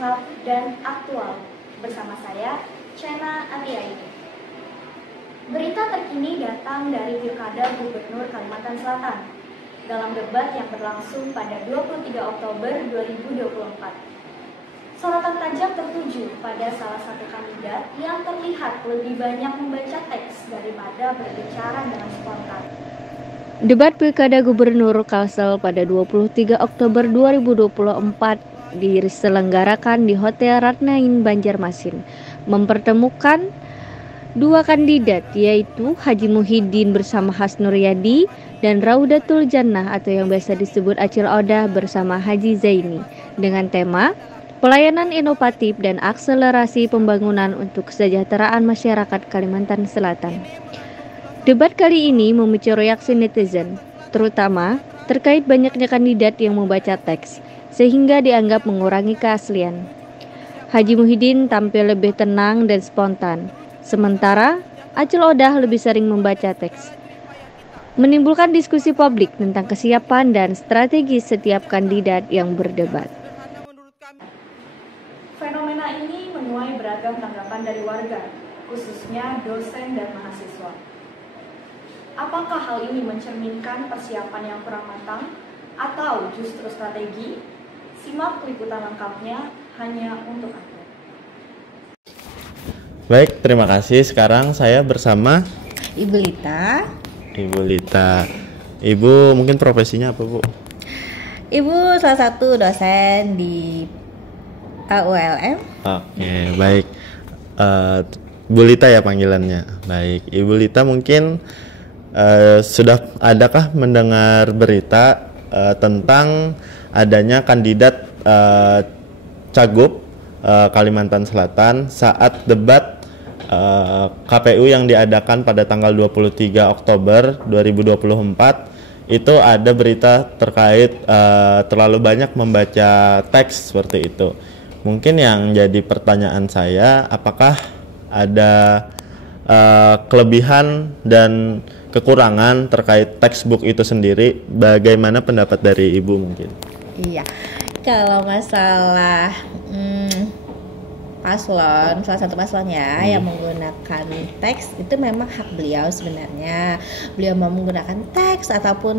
lengkap dan aktual. Bersama saya, Chena Atiaini. Berita terkini datang dari Pilkada Gubernur Kalimantan Selatan dalam debat yang berlangsung pada 23 Oktober 2024. Sorotan tajam tertuju pada salah satu kandidat yang terlihat lebih banyak membaca teks daripada berbicara dengan spontan. Debat Pilkada Gubernur Kalsel pada 23 Oktober 2024 diselenggarakan di Hotel Ratnain Banjarmasin, mempertemukan dua kandidat, yaitu Haji Muhyiddin bersama Hasnur Yadi dan Raudatul Jannah atau yang biasa disebut Acil Odah bersama Haji Zaini, dengan tema pelayanan inovatif dan akselerasi pembangunan untuk kesejahteraan masyarakat Kalimantan Selatan. Debat kali ini memicu reaksi netizen, terutama terkait banyaknya kandidat yang membaca teks, sehingga dianggap mengurangi keaslian. Haji Muhyiddin tampil lebih tenang dan spontan, sementara Acil Odah lebih sering membaca teks. Menimbulkan diskusi publik tentang kesiapan dan strategi setiap kandidat yang berdebat. Fenomena ini menuai beragam tanggapan dari warga, khususnya dosen dan mahasiswa. Apakah hal ini mencerminkan persiapan yang kurang matang atau justru strategi? Simak liputan lengkapnya hanya untuk Anda. Baik, terima kasih. Sekarang saya bersama Ibu Lita. Ibu Lita. Ibu mungkin profesinya apa, Bu? Ibu salah satu dosen di ULM. Oke, baik. Bu Lita ya panggilannya. Baik, Ibu Lita mungkin sudah adakah mendengar berita tentang adanya kandidat Cagup Kalimantan Selatan saat debat KPU yang diadakan pada tanggal 23 Oktober 2024? Itu ada berita terkait terlalu banyak membaca teks seperti itu. Mungkin yang jadi pertanyaan saya, apakah ada kelebihan dan kekurangan terkait textbook itu sendiri? Bagaimana pendapat dari Ibu mungkin? Iya, kalau masalah paslon, salah satu paslon ya yang menggunakan teks, itu memang hak beliau sebenarnya. Beliau mau menggunakan teks ataupun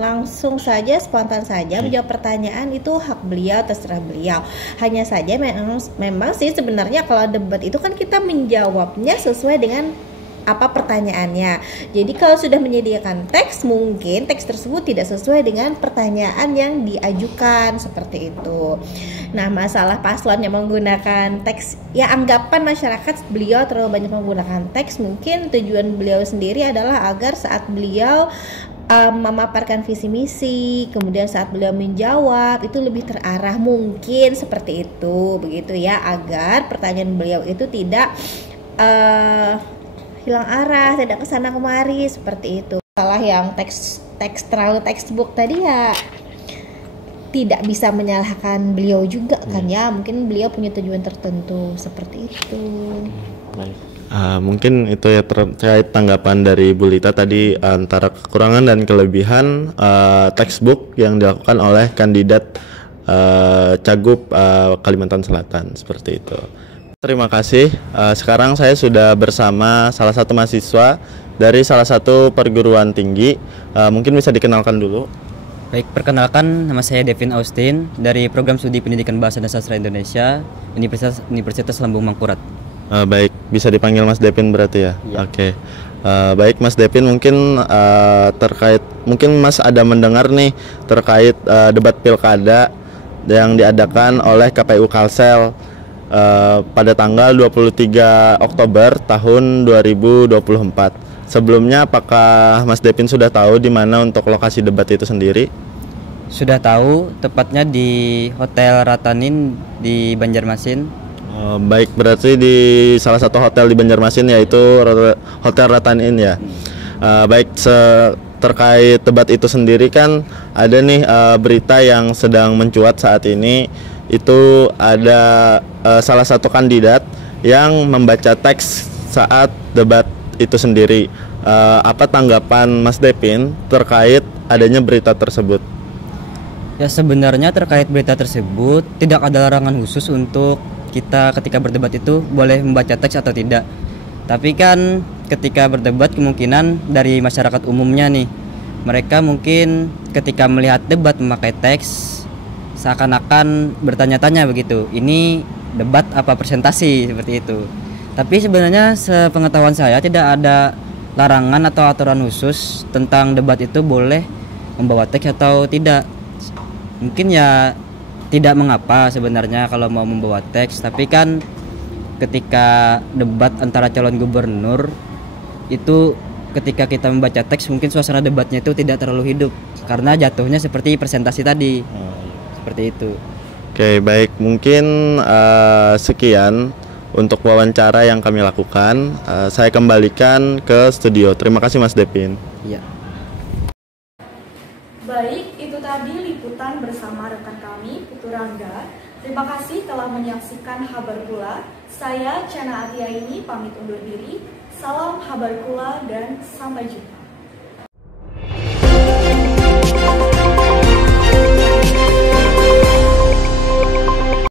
langsung saja spontan saja menjawab pertanyaan, itu hak beliau, terserah beliau. Hanya saja memang sih sebenarnya kalau debat itu kan kita menjawabnya sesuai dengan apa pertanyaannya. Jadi kalau sudah menyediakan teks, mungkin teks tersebut tidak sesuai dengan pertanyaan yang diajukan, seperti itu. Nah, masalah paslon yang menggunakan teks, ya anggapan masyarakat beliau terlalu banyak menggunakan teks, mungkin tujuan beliau sendiri adalah agar saat beliau memaparkan visi misi, kemudian saat beliau menjawab itu lebih terarah, mungkin seperti itu, begitu ya, agar pertanyaan beliau itu tidak hilang arah, tidak kesana kemari, seperti itu. Salah yang teks terlalu textbook tadi ya tidak bisa menyalahkan beliau juga kan ya, mungkin beliau punya tujuan tertentu, seperti itu. Baik. Mungkin itu ya terkait tanggapan dari Bu Lita tadi antara kekurangan dan kelebihan textbook yang dilakukan oleh kandidat Cagup Kalimantan Selatan, seperti itu. Terima kasih. Sekarang saya sudah bersama salah satu mahasiswa dari salah satu perguruan tinggi. Mungkin bisa dikenalkan dulu. Baik, perkenalkan, nama saya Devin Austin dari Program Studi Pendidikan Bahasa dan Sastra Indonesia, Universitas Lambung Mangkurat. Baik, bisa dipanggil Mas Devin berarti ya? Iya. Oke. Baik Mas Devin, mungkin mungkin Mas ada mendengar nih terkait debat pilkada yang diadakan oleh KPU Kalsel pada tanggal 23 Oktober tahun 2024. Sebelumnya apakah Mas Devin sudah tahu di mana untuk lokasi debat itu sendiri? Sudah tahu, tepatnya di Hotel Ratnain di Banjarmasin. Baik, berarti di salah satu hotel di Banjarmasin, yaitu Hotel Ratnain ya. Baik, terkait debat itu sendiri kan ada nih berita yang sedang mencuat saat ini. Itu ada salah satu kandidat yang membaca teks saat debat itu sendiri. Apa tanggapan Mas Devin terkait adanya berita tersebut? Ya sebenarnya terkait berita tersebut tidak ada larangan khusus untuk kita ketika berdebat itu boleh membaca teks atau tidak. Tapi kan ketika berdebat kemungkinan dari masyarakat umumnya nih, mereka mungkin ketika melihat debat memakai teks seakan-akan bertanya-tanya begitu. Ini debat apa presentasi seperti itu. Tapi sebenarnya sepengetahuan saya tidak ada larangan atau aturan khusus tentang debat itu boleh membawa teks atau tidak. Mungkin ya tidak mengapa sebenarnya kalau mau membawa teks, tapi kan ketika debat antara calon gubernur itu ketika kita membaca teks mungkin suasana debatnya itu tidak terlalu hidup karena jatuhnya seperti presentasi tadi. Seperti itu. Oke, baik. Mungkin sekian untuk wawancara yang kami lakukan. Saya kembalikan ke studio. Terima kasih Mas Devin. Iya. Baik, itu tadi liputan bersama rekan kami, Putu Rangga. Terima kasih telah menyaksikan Habar Kula. Saya Chana Atia ini pamit undur diri. Salam Habar Kula dan sampai jumpa.